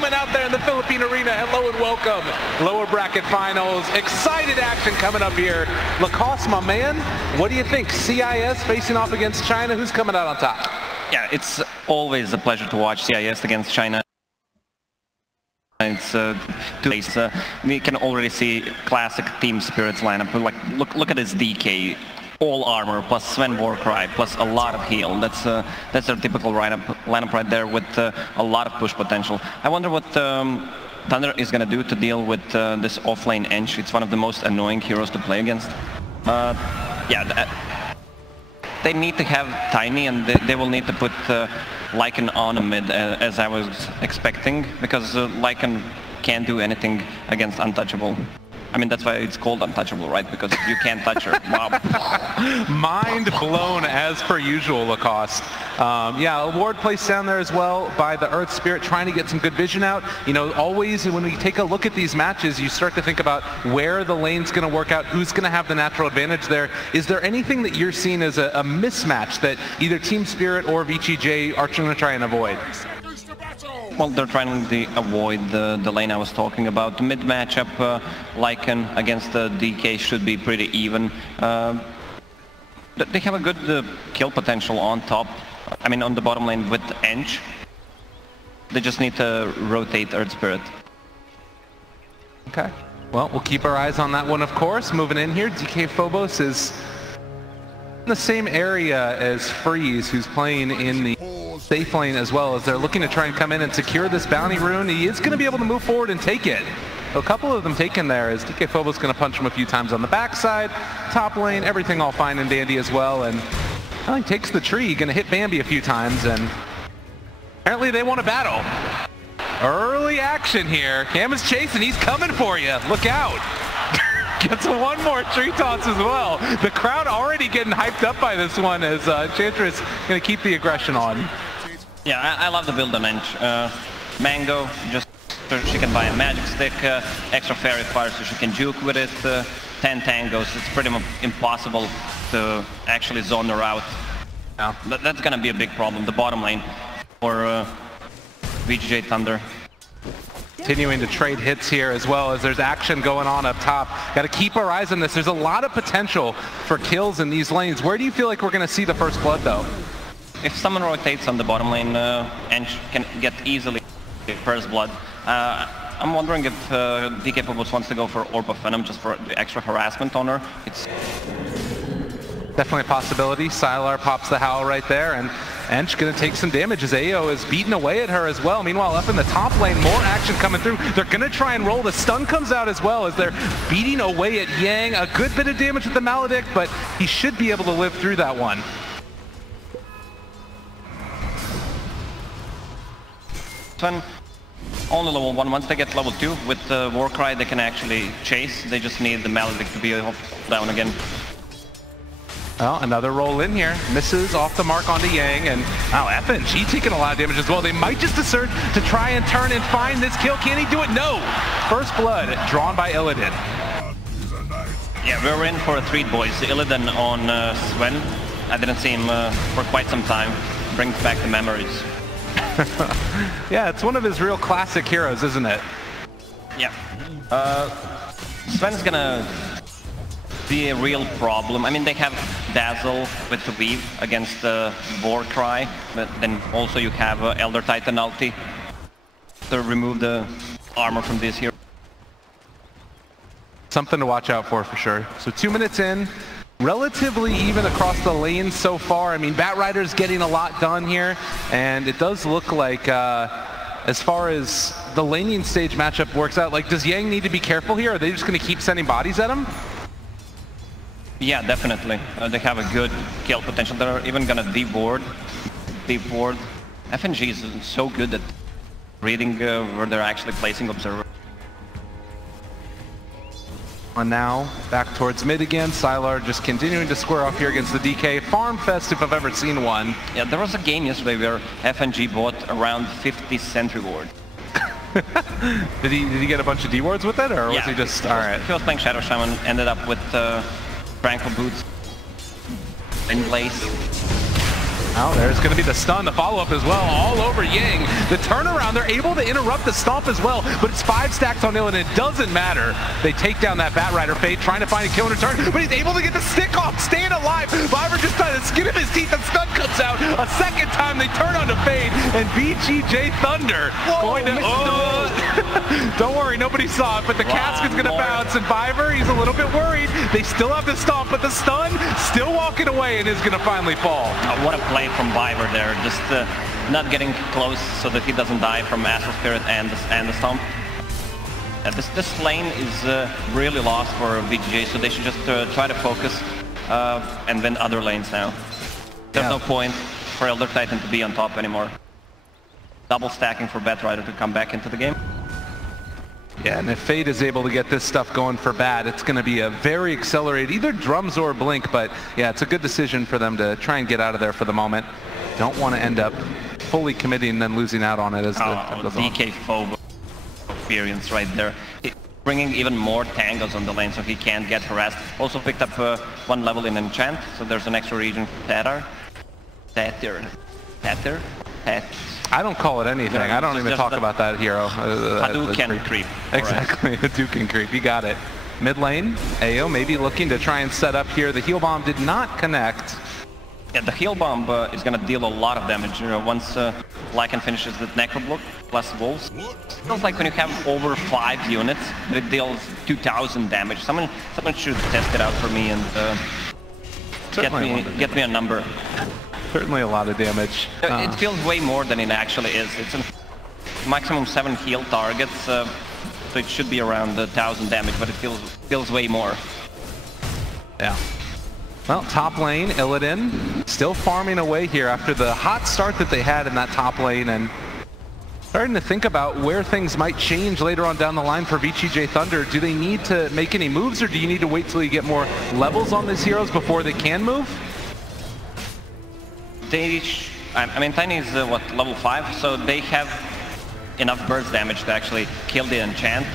gentlemen out there in the Philippine Arena, hello and welcome. Lower bracket finals, excited action coming up here. Lacoste, my man, what do you think? CIS facing off against China, who's coming out on top? Yeah, it's always a pleasure to watch CIS against China. It's we can already see classic team spirits lineup. Like look at this DK, all armor plus Sven Warcry plus a lot of heal. That's their typical lineup right there with a lot of push potential. I wonder what Thunder is gonna do to deal with this offlane Ench. It's one of the most annoying heroes to play against. They need to have Tiny, and they will need to put Lycan on a mid, as I was expecting, because Lycan can't do anything against Untouchable. I mean, that's why it's called Untouchable, right? Because you can't touch her. Wow. Mind blown as per usual, Lacoste. Yeah, a ward placed down there as well by the Earth Spirit, trying to get some good vision out. You know, always when we take a look at these matches, you start to think about where the lane's going to work out, who's going to have the natural advantage there. Is there anything that you're seeing as a mismatch that either Team Spirit or VGJ are going to try and avoid? Well, they're trying to avoid the lane I was talking about. The mid matchup, Lycan against the DK should be pretty even. They have a good kill potential on top. I mean, on the bottom lane with Ench. They just need to rotate Earth Spirit. Okay. Well, we'll keep our eyes on that one, of course. Moving in here, DK Phobos is in the same area as Freeze, who's playing in the safe lane as well, as they're looking to try and come in and secure this bounty rune. He is going to be able to move forward and take it. A couple of them taken there, as DK Phobos going to punch him a few times on the backside. Top lane, everything all fine and dandy as well, and he takes the tree, going to hit Bambi a few times, and apparently they want to battle. Early action here. Cam is chasing, he's coming for you. Look out. Gets one more tree toss as well. The crowd already getting hyped up by this one, as Enchantress going to keep the aggression on. Yeah, I love the build on Ench. Mango, just so she can buy a magic stick, extra fairy fire so she can juke with it, 10 tangos. It's pretty much impossible to actually zone her out. Yeah. That's gonna be a big problem, the bottom lane for VGJ.Thunder. Continuing to trade hits here, as well as there's action going on up top. Got to keep our eyes on this. There's a lot of potential for kills in these lanes. Where do you feel like we're going to see the first blood, though? If someone rotates on the bottom lane, Ench can get easily first blood. I'm wondering if DK Phobos wants to go for Orb of Venom just for the extra harassment on her. It's definitely a possibility. Sylar pops the howl right there, and Ench gonna take some damage as AO is beating away at her as well. Meanwhile, up in the top lane, more action coming through. They're gonna try and roll. The stun comes out as well as they're beating away at Yang. A good bit of damage with the Maledict, but he should be able to live through that one. Only level 1. Once they get level 2 with the Warcry, they can actually chase. They just need the Maledict to be down again. Well, another roll in here. Misses off the mark onto Yang, and wow, FNG taking a lot of damage as well. They might just assert to try and turn and find this kill. Can he do it? No! First blood drawn by Illidan. Yeah, we're in for a treat, boys. Illidan on Sven. I didn't see him for quite some time. Brings back the memories. Yeah, it's one of his real classic heroes, isn't it? Yeah. Sven's gonna be a real problem. I mean, they have Dazzle with the Weave against the Warcry, but then also you have Elder Titan ulti to remove the armor from this hero. Something to watch out for sure. So 2 minutes in, relatively even across the lane so far. I mean, Batrider's getting a lot done here, and it does look like as far as the laning stage matchup works out, like, does Yang need to be careful here? Are they just going to keep sending bodies at him? Yeah, definitely. They have a good kill potential. They're even gonna deep ward. FNG is so good at reading where they're actually placing observer. And now back towards mid again. Sylar just continuing to square off here against the DK. Farm fest if I've ever seen one. Yeah, there was a game yesterday where FNG bought around 50 sentry ward. Did he get a bunch of D wards with it, or was he just alright? He was playing Shadow Shaman, ended up with Tranquil Boots in place. Oh, there's going to be the stun, the follow-up as well, all over Yang. The turnaround, they're able to interrupt the stomp as well, but it's 5 stacks on Illidan. It doesn't matter. They take down that Batrider Fade, trying to find a kill in return, but he's able to get the stick off, staying alive. Viper just trying to skin him his teeth, and stun comes out. A second time they turn on to Fade, and VGJ.Thunder going to... Don't worry, nobody saw it, but the casket's going to bounce, and Viper, he's a little bit worried. They still have the stomp, but the stun still walking away and is going to finally fall. Oh, what a play from Viper there, just not getting close so that he doesn't die from Astral Spirit and the stomp. This lane is really lost for VGJ, so they should just try to focus and win other lanes now. There's no point for Elder Titan to be on top anymore. Double stacking for Batrider to come back into the game. Yeah, and if Fade is able to get this stuff going for Bat, it's going to be a very accelerated, either drums or blink, but yeah, it's a good decision for them to try and get out of there for the moment. Don't want to end up fully committing and then losing out on it as the DK Phobo experience right there. Bringing even more tangos on the lane so he can't get harassed. Also picked up 1 level in Enchant, so there's an extra region for Tether. I don't call it anything. I don't even talk about that hero. Hadouken creep. Exactly, Hadouken creep. You got it. Mid lane, AO maybe looking to try and set up here. The heal bomb did not connect. Yeah, the heal bomb is going to deal a lot of damage. Once Lycan finishes with Necroblock plus Wolves. Feels like when you have over 5 units, it deals 2,000 damage. Someone should test it out for me and get me a number. Certainly a lot of damage. It feels way more than it actually is. It's a maximum 7 heal targets, so it should be around 1,000 damage, but it feels way more. Yeah. Well, top lane, Illidan, still farming away here after the hot start that they had in that top lane, and starting to think about where things might change later on down the line for VGJ.Thunder. Do they need to make any moves, or do you need to wait till you get more levels on these heroes before they can move? I mean, Tiny is what, level 5, so they have enough burst damage to actually kill the enchant.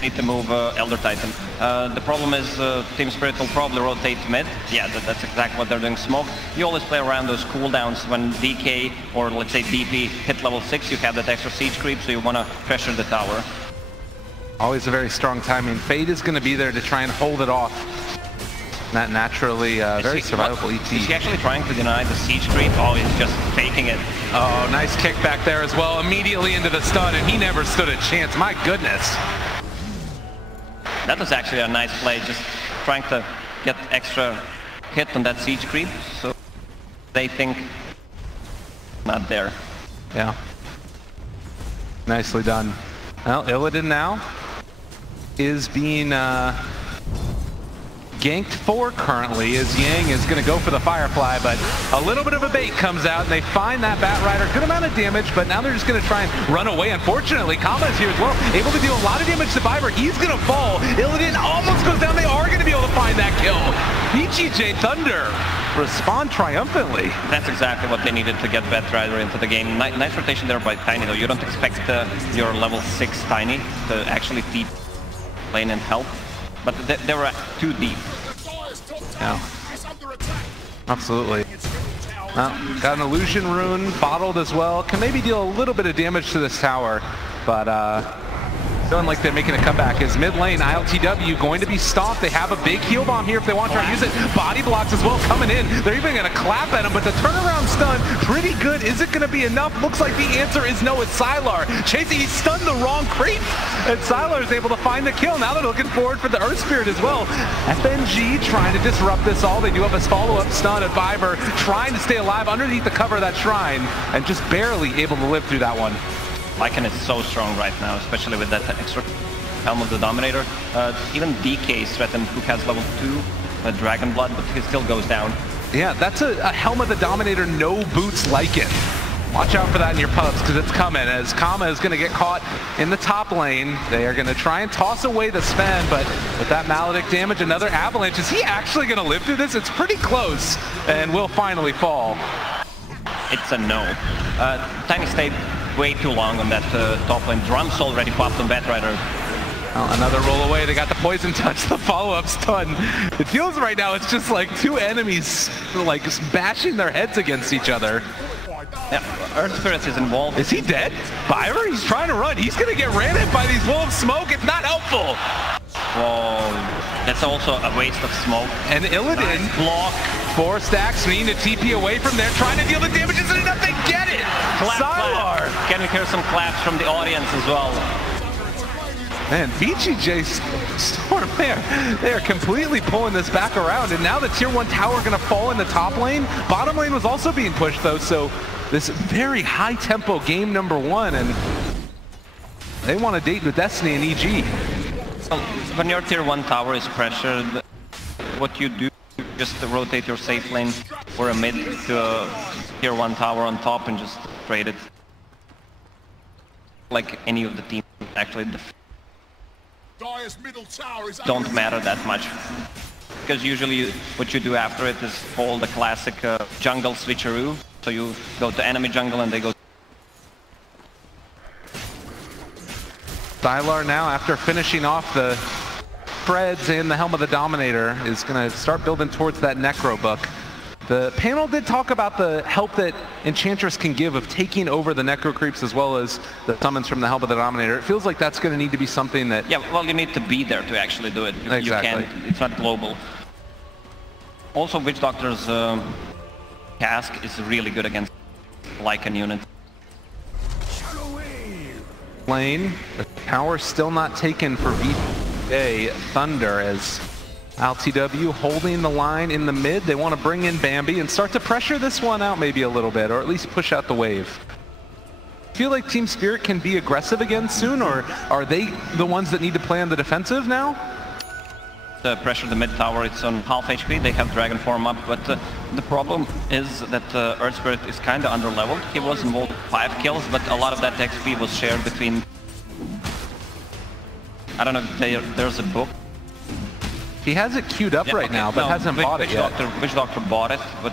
Need to move Elder Titan. The problem is Team Spirit will probably rotate mid. Yeah, that's exactly what they're doing. Smoke, you always play around those cooldowns. When DK or let's say DP hit level 6, you have that extra siege creep, so you want to pressure the tower. Always a very strong timing. Fade is going to be there to try and hold it off. That naturally very survivable ET. Is he actually trying to deny the siege creep? Oh, he's just faking it. Oh, nice kick back there as well. Immediately into the stun, and he never stood a chance. My goodness. That was actually a nice play, just trying to get extra hit on that siege creep. So they think not there. Yeah. Nicely done. Well, Illidan now is being ganked for currently, as Yang is going to go for the Firefly, but a little bit of a bait comes out, and they find that Batrider. Good amount of damage, but now they're just going to try and run away. Unfortunately, Kama is here as well, able to deal a lot of damage to Viper. He's going to fall. Illidan almost goes down. They are going to be able to find that kill. VGJ.Thunder respond triumphantly. That's exactly what they needed to get Batrider into the game. Nice rotation there by Tiny, though. You don't expect your level 6 Tiny to actually deep lane and help, but they were too deep. Yeah, absolutely. Well, got an illusion rune bottled as well. Can maybe deal a little bit of damage to this tower, but feeling like they're making a comeback. Is mid lane ILTW going to be stopped? They have a big heal bomb here if they want to try to use it. Body blocks as well coming in. They're even going to clap at him, but the turnaround stun, pretty good. Is it going to be enough? Looks like the answer is no. It's Sylar chasing. He stunned the wrong creep, and Sylar is able to find the kill. Now they're looking forward for the Earth Spirit as well. FNG trying to disrupt this all. They do have a follow-up stun at Viper, trying to stay alive underneath the cover of that shrine, and just barely able to live through that one. Lycan is so strong right now, especially with that extra Helm of the Dominator. Even DK is threatened, who has level 2 Dragon Blood, but he still goes down. Yeah, that's a Helm of the Dominator, no boots Lycan. Watch out for that in your pubs, because it's coming, as Kama is going to get caught in the top lane. They are going to try and toss away the Sven, but with that Maledict damage, another avalanche. Is he actually going to live through this? It's pretty close, and will finally fall. It's a no. Tiny stayed way too long on that top lane. Drums already popped on Batrider. Well, another roll away. They got the poison touch. The follow-up's done. It feels right now it's just like two enemies like bashing their heads against each other. Yeah, Earth Spirit is involved. Is he dead? Byron? He's trying to run. He's gonna get ran at by these wolves. Smoke. It's not helpful. Whoa, that's also a waste of smoke. And Illidan Block. 4 stacks, needing to TP away from there, trying to deal the damage. Isn't enough. They get it. Sylar. Can we hear some claps from the audience as well? Man, VGJ Storm there. They are completely pulling this back around, and now the tier 1 tower gonna fall in the top lane. Bottom lane was also being pushed though, so this very high tempo game number 1, and they want to date with Destiny and EG. Well, when your tier 1 tower is pressured, what you do just to rotate your safe lane or a mid to a tier 1 tower on top and just trade it. Like any of the teams actually don't matter that much. Because usually what you do after it is called the classic jungle switcheroo. So you go to enemy jungle and they go. Sylar now, after finishing off the Freds and the Helm of the Dominator, is going to start building towards that Necro book. The panel did talk about the help that Enchantress can give of taking over the Necro creeps as well as the summons from the Helm of the Dominator. It feels like that's going to need to be something that... Yeah, well, you need to be there to actually do it. Exactly. You can't, it's not global. Also, Witch Doctor's cask is really good against Lycan units. Lane, the tower still not taken for VGJ.Thunder as LTW holding the line in the mid. They want to bring in Bambi and start to pressure this one out maybe a little bit, or at least push out the wave. Feel like Team Spirit can be aggressive again soon, or are they the ones that need to play on the defensive now? The pressure the mid tower, it's on half HP. They have Dragon Form up, but the problem is that Earth Spirit is kind of underleveled. He was involved in 5 kills, but a lot of that XP was shared between... I don't know if there's a book. He has it queued up right now, but hasn't bought it yet. Witch Doctor bought it, but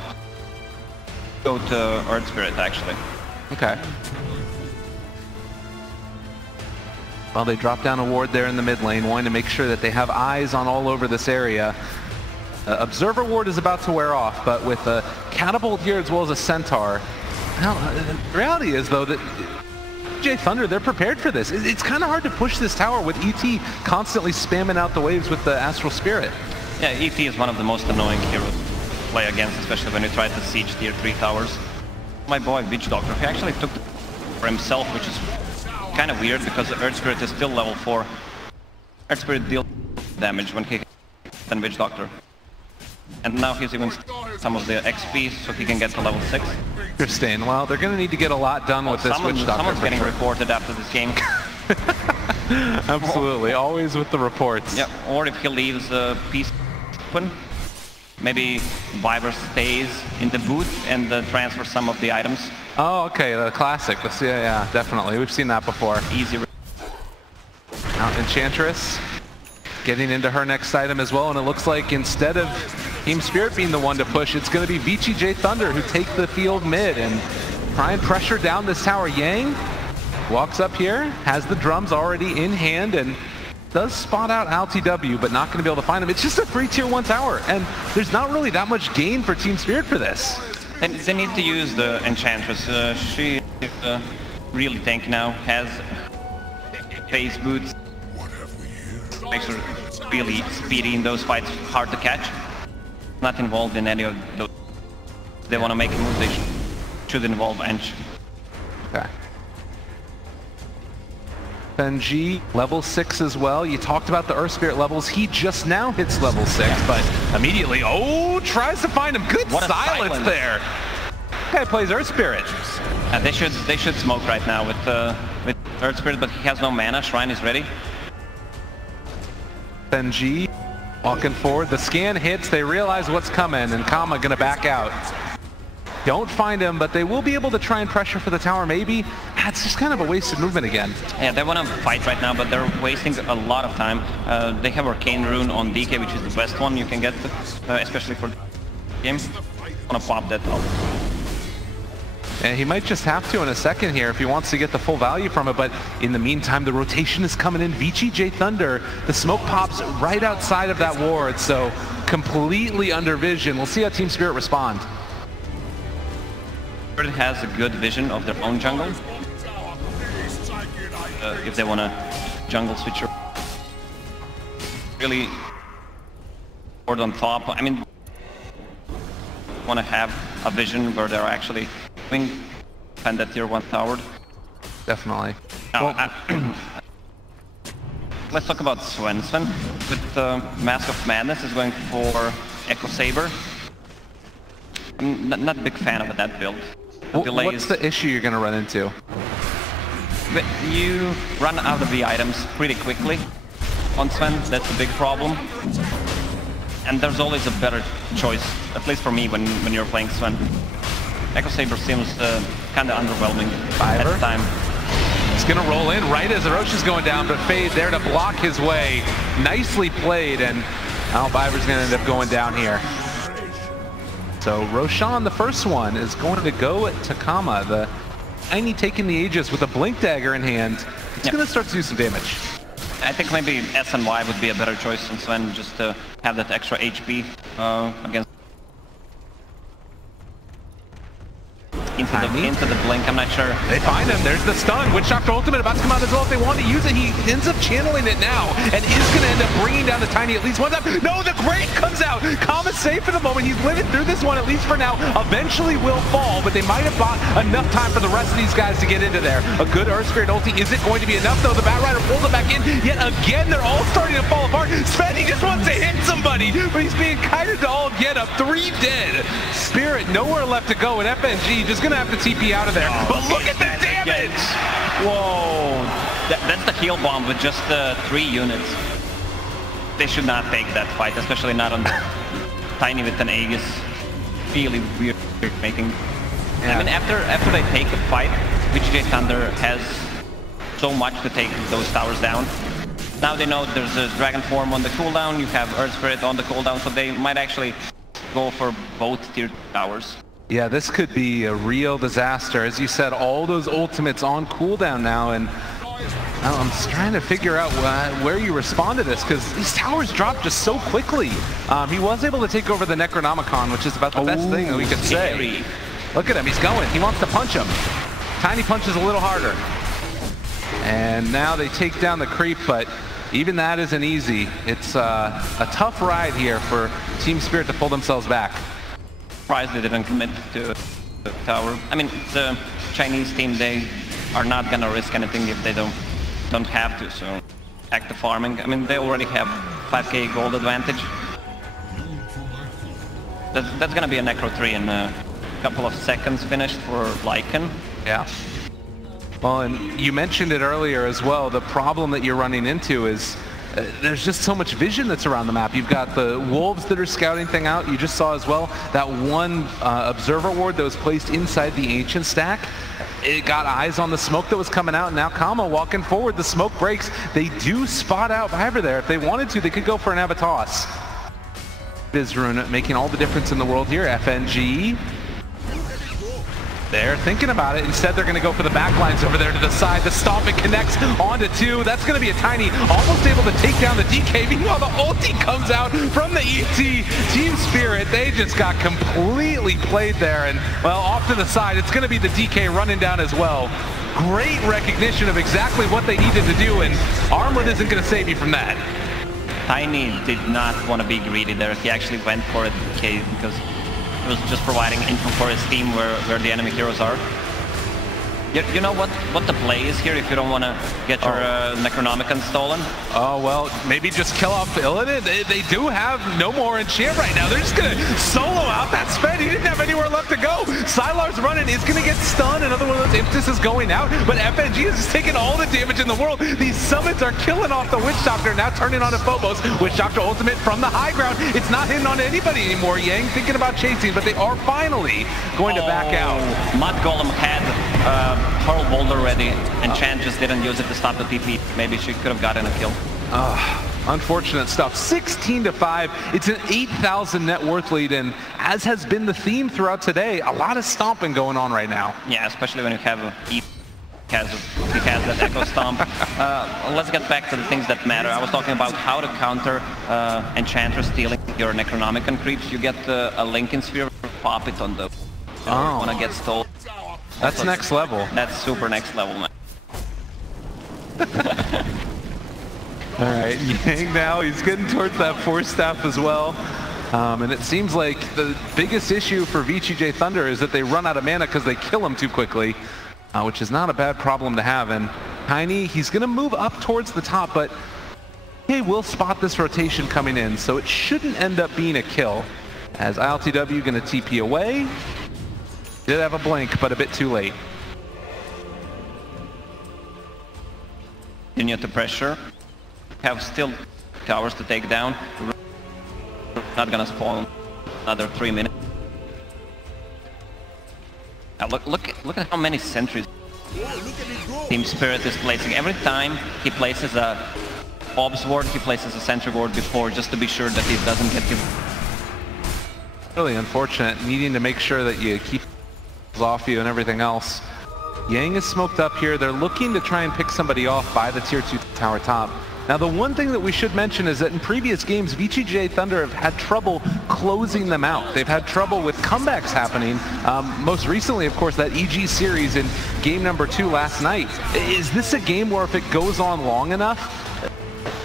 go to Earth Spirit actually. Okay. Well, they drop down a ward there in the mid lane, wanting to make sure that they have eyes on all over this area. Observer ward is about to wear off, but with a catapult here as well as a centaur. Now, the reality is, though, that VGJ.Thunder, they're prepared for this. It's kind of hard to push this tower with ET constantly spamming out the waves with the Astral Spirit. Yeah, ET is one of the most annoying heroes to play against, especially when you try to siege tier 3 towers. My boy, Witch Doctor, he actually took it for himself, which is kind of weird because the Earth Spirit is still level 4. Earth Spirit deals damage when he hits than Witch Doctor. And now he's even some of the XP so he can get to level 6. Interesting. Well, they're going to need to get a lot done with this Witch Doctor. Someone's getting reported after this game. Absolutely. Always with the reports. Yeah, or if he leaves peace open, maybe Viper stays in the booth and transfers some of the items. Oh, okay, the classic. Yeah, definitely. We've seen that before. Easy. Now Enchantress getting into her next item as well, and it looks like instead of Team Spirit being the one to push, it's going to be VGJ.Thunder who take the field mid and try and pressure down this tower. Yang walks up here, has the drums already in hand, and does spot out LTW, but not going to be able to find him. It's just a free tier 1 tower, and there's not really that much gain for Team Spirit for this. And they need to use the Enchantress. She is really tanky now, has phase boots, makes her really speedy in those fights, hard to catch. Not involved in any of those. They want to make a move, they should involve Ench. Okay. Benji, level 6 as well. You talked about the Earth Spirit levels. He just now hits level 6, but immediately, tries to find him. Good silence there. Guy plays Earth Spirit. They should smoke right now with Earth Spirit, but he has no mana. Shrine is ready. Benji walking forward. The scan hits. They realize what's coming, and Kama gonna back out. Don't find him, but they will be able to try and pressure for the tower, maybe. It's just kind of a wasted movement again. Yeah, they want to fight right now, but they're wasting a lot of time. They have Arcane Rune on DK, which is the best one you can get, especially for the game. I want to pop that up. And he might just have to in a second here if he wants to get the full value from it, but in the meantime, the rotation is coming in. VGJ.Thunder, the smoke pops right outside of that ward, so completely under vision. We'll see how Team Spirit respond. Spirit has a good vision of their own jungle. If they want to jungle switcher. Really board on top. I mean, want to have a vision where they're actually doing defend that tier 1 tower. Definitely. Now, let's talk about Sven. Sven with Mask of Madness is going for Echo Saber. I'm not a big fan of that build. What's the issue you're going to run into? But you run out of the items pretty quickly on Sven. That's a big problem. And there's always a better choice, at least for me, when you're playing Sven. Echo Saber seems kind of underwhelming at the time. He's gonna roll in right as Roche is going down, but Fade there to block his way. Nicely played, and now Viver's gonna end up going down here. So Roshan, the first one, is going to go at Takama. The Tiny taking the Aegis with a Blink Dagger in hand. It's gonna start to do some damage. I think maybe SNY would be a better choice than Sven, just to have that extra HP against into the blink. I'm not sure. They find him. There's the stun. Witch Doctor Ultimate about to come out as well if they want to use it. He ends up channeling it now and is going to end up bringing down the Tiny at least one time. No, the Great comes out. Kama's safe for the moment. He's living through this one at least for now. Eventually will fall, but they might have bought enough time for the rest of these guys to get into there. A good Earth Spirit ulti. Is it going to be enough though? The Bat Rider pulls it back in. Yet again, they're all starting to fall apart. Sven, he just wants to hit somebody, but he's being kited to all get up. 3 dead. Spirit nowhere left to go, and FNG just going to have to TP out of there. But look at the damage! Whoa! That's the heal bomb with just 3 units. They should not take that fight, especially not on Tiny with an Aegis. Really weird making. Yeah. I mean, after they take the fight, VGJ.Thunder has so much to take those towers down. Now they know there's a Dragon Form on the cooldown, you have Earth Spirit on the cooldown, so they might actually go for both tier towers. Yeah, this could be a real disaster. As you said, all those ultimates on cooldown now, and I'm just trying to figure out where you respond to this, because these towers drop just so quickly. He was able to take over the Necronomicon, which is about the best thing that we could say. Look at him, he's going. He wants to punch him. Tiny punches a little harder. And now they take down the creep, but even that isn't easy. It's a tough ride here for Team Spirit to pull themselves back. Surprised they didn't commit to the tower. I mean, the Chinese team, they are not gonna risk anything if they don't have to, so active farming. I mean, they already have 5k gold advantage. That's gonna be a Necro 3 in a couple of seconds finished for Lycan. Yeah. Well, and you mentioned it earlier as well, the problem that you're running into is there's just so much vision that's around the map. You've got the wolves that are scouting thing out. You just saw as well that one observer ward that was placed inside the ancient stack. It got eyes on the smoke that was coming out, and now Kama walking forward. The smoke breaks. They do spot out Viver there. If they wanted to, they could go for an Avatos. Bizrun making all the difference in the world here. FNG. They're thinking about it. Instead, they're going to go for the backlines over there to the side. The stomping connects onto 2. That's going to be a Tiny, almost able to take down the DK. Meanwhile, the ulti comes out from the ET. Team Spirit, they just got completely played there. And, well, off to the side, it's going to be the DK running down as well. Great recognition of exactly what they needed to do, and Armlet isn't going to save you from that. Tiny did not want to be greedy there. He actually went for it, DK, because it was just providing info for his team where the enemy heroes are. You know what the play is here if you don't want to get your Necronomicon stolen? Oh, well, maybe just kill off Illidan. They do have no more enchant right now. They're just going to solo out that Sven. He didn't have anywhere left to go. Sylar's running. Is going to get stunned. Another one of those Impetus is going out. But FNG is just taking all the damage in the world. These summons are killing off the Witch Doctor. Now turning on to Phobos. Witch Doctor ultimate from the high ground. It's not hitting on anybody anymore. Yang thinking about chasing, but they are finally going to back out. Mud Golem had Hurl Boulder ready, and Chan just didn't use it to stop the TP. Maybe she could have gotten a kill. Unfortunate stuff. 16-5. It's an 8,000 net worth lead, and as has been the theme throughout today, a lot of stomping going on right now. Yeah, especially when you have he has that echo stomp. Let's get back to the things that matter. I was talking about how to counter Enchanter stealing your Necronomicon creeps. You get a Lincoln Sphere, pop it on the... You don't want to get stolen. That's next level. That's super next level, man. Alright, Yang now, he's getting towards that Force Staff as well. And it seems like the biggest issue for VGJ.Thunder is that they run out of mana because they kill him too quickly, which is not a bad problem to have. And Tiny, he's going to move up towards the top, but he will spot this rotation coming in, so it shouldn't end up being a kill. As ILTW going to TP away. Did have a blink, but a bit too late. Continue to pressure. Have still towers to take down. Not gonna spawn another 3 minutes. Now look at how many sentries Team Spirit is placing. Every time he places a Obs Ward, he places a Sentry Ward before, just to be sure that he doesn't get him. Really unfortunate, needing to make sure that you keep off you and everything else. Yang is smoked up here. They're looking to try and pick somebody off by the tier 2 tower top. Now the one thing that we should mention is that in previous games, VGJ.Thunder have had trouble closing them out. They've had trouble with comebacks happening. Most recently, of course, that EG series in game number 2 last night. Is this a game where if it goes on long enough,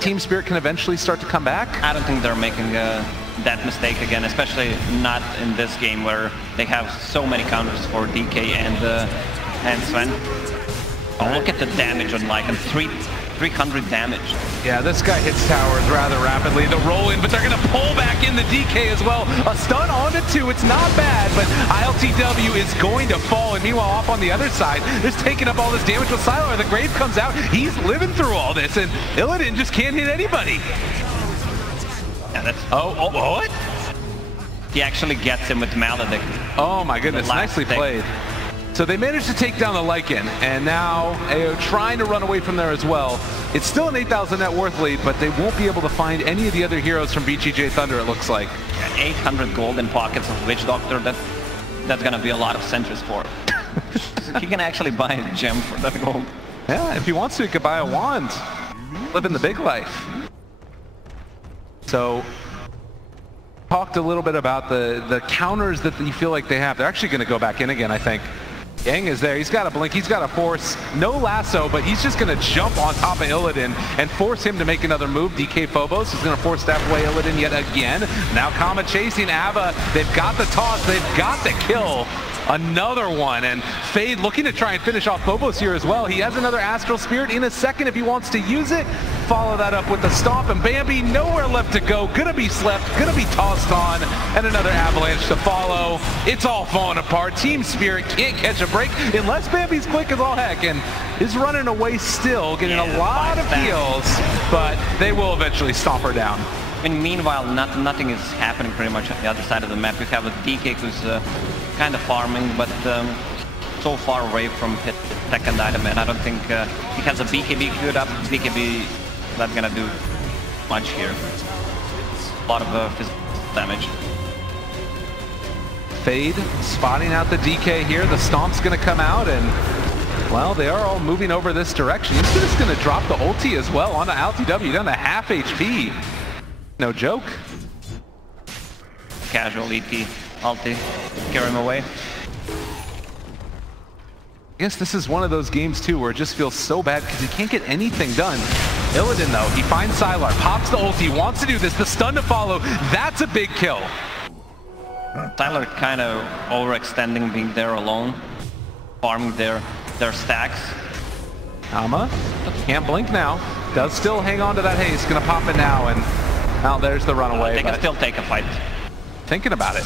Team Spirit can eventually start to come back? I don't think they're making that mistake again, especially not in this game where they have so many counters for DK and Sven. Oh, look at the damage on Lycan. 300 damage. Yeah, this guy hits towers rather rapidly. The roll in, but they're going to pull back in the DK as well. A stun onto 2. It's not bad, but ILTW is going to fall. And meanwhile, off on the other side, they're taking up all this damage with Sylar. The Grave comes out. He's living through all this, and Illidan just can't hit anybody. Yeah, that's... Oh, what? He actually gets him with Maledict. Oh my goodness, nicely played. So they managed to take down the Lycan, and now AO trying to run away from there as well. It's still an 8,000 net worth lead, but they won't be able to find any of the other heroes from VGJ.Thunder, it looks like. Yeah, 800 gold in pockets of Witch Doctor, that's gonna be a lot of sentries for him. He can actually buy a gem for that gold. Yeah, if he wants to, he could buy a wand. Living the big life. So, talked a little bit about the counters that you feel like they have. They're actually gonna go back in again, I think. Yang is there. He's got a blink. He's got a force. No lasso, but he's just going to jump on top of Illidan and force him to make another move. DK Phobos is going to force that away Illidan yet again. Now Kama chasing Ava. They've got the toss. They've got the kill. Another one, and Fade looking to try and finish off Phobos here as well. He has another Astral Spirit in a second if he wants to use it. Follow that up with the Stomp, and Bambi nowhere left to go. Gonna be slept, gonna be tossed on, and another Avalanche to follow. It's all falling apart. Team Spirit can't catch a break unless Bambi's quick as all heck, and is running away still, getting a lot of heals, but they will eventually stomp her down. I mean, meanwhile, nothing is happening pretty much on the other side of the map. You have a DK who's kind of farming, but so far away from his second item, and I don't think he has a BKB queued up. BKB not gonna do much here. A lot of physical damage. Fade spotting out the DK here. The Stomp's gonna come out, and well, they are all moving over this direction. He's just gonna drop the ulti as well onto ILTW, down to half HP. No joke. Casual ET, ulti, carry him away. I guess this is one of those games too where it just feels so bad because he can't get anything done. Illidan though, he finds Sylar, pops the ulti, wants to do this, the stun to follow. That's a big kill. Sylar kind of overextending, being there alone, farming their stacks. Alma can't blink now. Does still hang on to that haste. Gonna pop it now, and now there's the runaway. They can still take a fight. Thinking about it.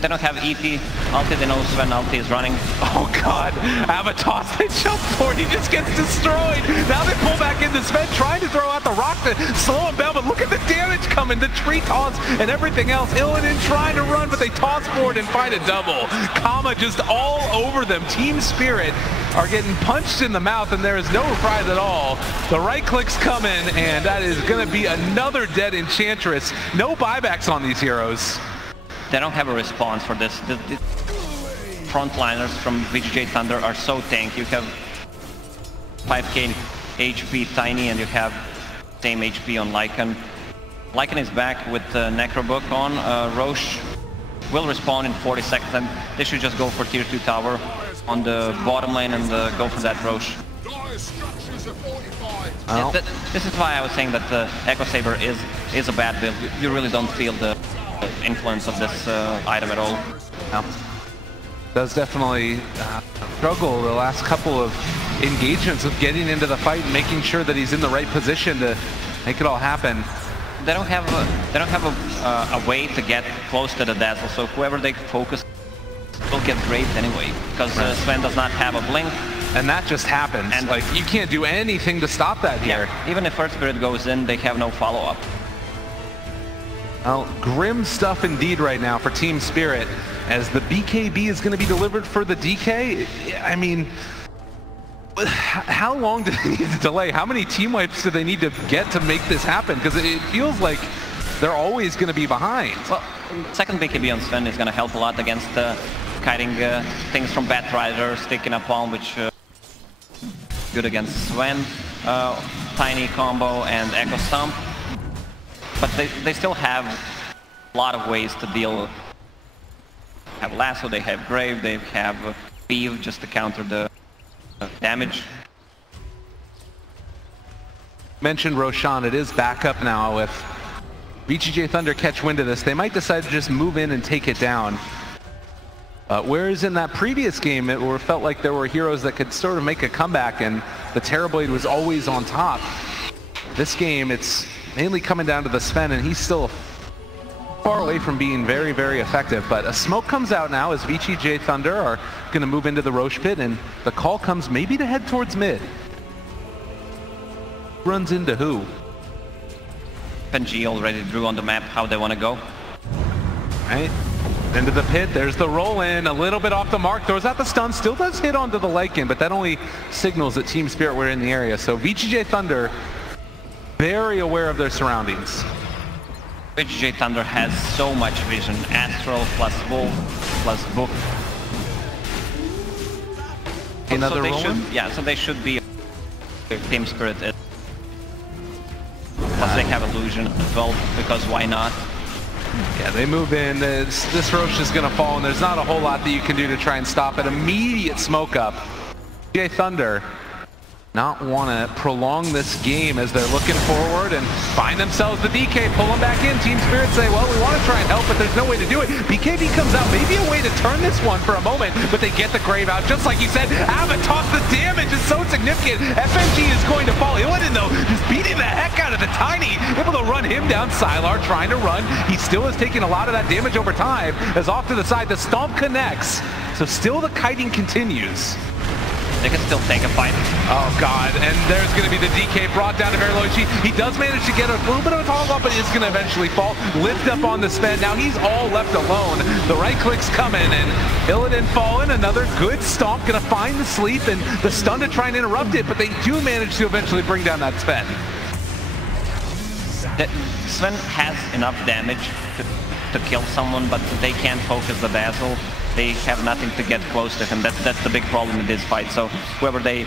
They don't have EP ulti, they know Sven ulti is running. Oh god, Avatos, they jump forward, he just gets destroyed. Now they pull back in. into Sven, trying to throw out the rock to slow him down, but look at the damage coming, the tree toss and everything else. Illidan trying to run, but they toss forward and find a double. Kama just all over them. Team Spirit are getting punched in the mouth, and there is no reprise at all. The right clicks come in, and that is going to be another dead Enchantress. No buybacks on these heroes. They don't have a response for this. The frontliners from VGJ.Thunder are so tanky. You have 5k HP Tiny, and you have same HP on Lycan. Lycan is back with Necrobook on. Roche will respawn in 40 seconds, and they should just go for tier 2 tower on the bottom lane and go for that Roche. Oh. This is why I was saying that the Echo Saber is a bad build. You really don't feel the influence of this item at all. No. Does definitely struggle the last couple of engagements with getting into the fight and making sure that he's in the right position to make it all happen. They don't have a way to get close to the Dazzle, so whoever they focus will get graved anyway, because Sven does not have a blink. And that just happens. And like, you can't do anything to stop that here. Yeah, even if Earth Spirit goes in, they have no follow-up. Well, grim stuff indeed right now for Team Spirit, as the BKB is going to be delivered for the DK. I mean, how long do they need to delay? How many team wipes do they need to get to make this happen? Because it feels like they're always going to be behind. Well, second BKB on Sven is going to help a lot against kiting things from Batrider, sticking a palm, which good against Sven. Tiny combo and Echo Stomp. But they still have a lot of ways to deal. They have Lasso, they have Grave, they have Beeve just to counter the damage. Mentioned Roshan, it is back up now. If VGJ.Thunder catch wind of this, they might decide to just move in and take it down. Whereas in that previous game, it felt like there were heroes that could sort of make a comeback and the Terrorblade was always on top. This game, it's mainly coming down to the Sven, and he's still far away from being very, very effective. But a smoke comes out now as VGJ.Thunder are going to move into the Roche pit, and the call comes maybe to head towards mid. Runs into who? PNG already drew on the map how they want to go. Right. Into the pit, there's the roll in, a little bit off the mark, throws out the stun, still does hit onto the Lycan, but that only signals that Team Spirit were in the area. So VGJ.Thunder, very aware of their surroundings. VGJ.Thunder has so much vision. Astral plus Wolf plus Book. Another so roll? Yeah, so they should be Team Spirit. Plus they have Illusion as well, because why not? Yeah, they move in. This Roche is going to fall, and there's not a whole lot that you can do to try and stop it. Immediate smoke up. VGJ.Thunder not want to prolong this game as they're looking forward and find themselves the DK, pull them back in. Team Spirit say, well, we want to try and help, but there's no way to do it. BKB comes out, maybe a way to turn this one for a moment, but they get the Grave out. Just like you said, Avatos, the damage is so significant. FNG is going to fall. Illidan, though, just beating the heck out of the Tiny, able to run him down. Sylar trying to run. He still is taking a lot of that damage over time, as off to the side, the Stomp connects. So still the kiting continues. They can still take a fight. Oh god, and there's going to be the DK brought down to very low HP. He does manage to get a little bit of a toggle up, but is going to eventually fall. Lift up on the Sven. Now he's all left alone. The right clicks coming, and Illidan falling. Another good stomp, going to find the sleep and the stun to try and interrupt it, but they do manage to eventually bring down that Sven. Sven has enough damage to kill someone, but they can't focus the Dazzle. They have nothing to get close to him. That's the big problem in this fight. So whoever they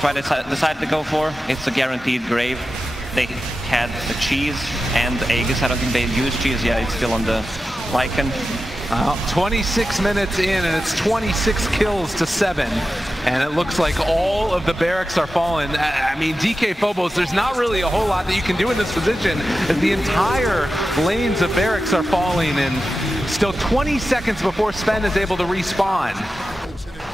try to decide to go for, it's a guaranteed Grave. They had the Cheese and Aegis. I don't think they used Cheese. Yeah, it's still on the Lycan. 26 minutes in, and it's 26 kills to 7. And it looks like all of the barracks are falling. I mean, DK Phobos, there's not really a whole lot that you can do in this position, as the entire lanes of barracks are falling, and still 20 seconds before Sven is able to respawn.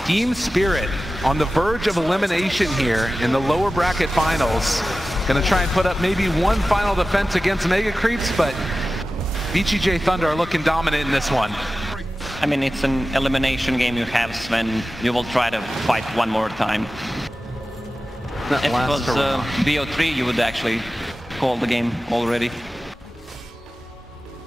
Team Spirit on the verge of elimination here in the lower bracket finals. Gonna try and put up maybe one final defense against Mega Creeps, but VGJ.Thunder are looking dominant in this one. I mean, it's an elimination game. You have Sven. You will try to fight one more time. That If it last was hurrah. BO3, you would actually call the game already.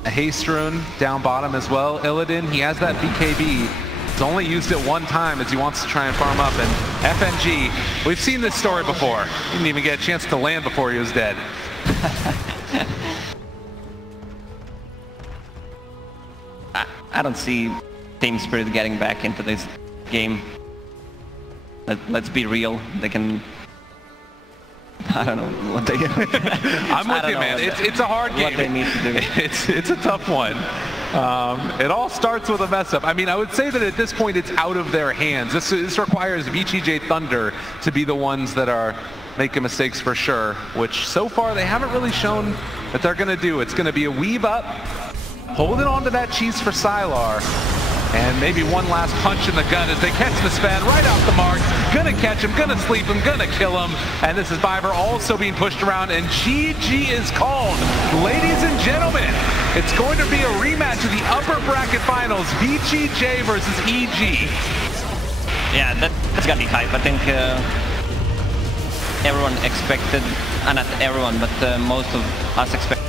A haste rune down bottom as well. Illidan, he has that BKB. He's only used it one time as he wants to try and farm up. And FNG, we've seen this story before. He didn't even get a chance to land before he was dead. I don't see Team Spirit getting back into this game. Let's be real. They can... I don't know what they... I'm with you, man. It's a hard game. What they need to do. It's a tough one. It all starts with a mess up. I mean, I would say that at this point it's out of their hands. This requires VGJ.Thunder to be the ones that are making mistakes for sure, which so far they haven't really shown that they're going to do. It's going to be a weave up, holding on to that cheese for Sylar, and maybe one last punch in the gun as they catch the Sven right off the mark. Gonna catch him, gonna sleep him, gonna kill him. And this is Viver also being pushed around, and GG is called. Ladies and gentlemen, it's going to be a rematch of the upper bracket finals, VGJ versus EG. Yeah, that's gonna be hype. I think everyone expected, not everyone, but most of us expected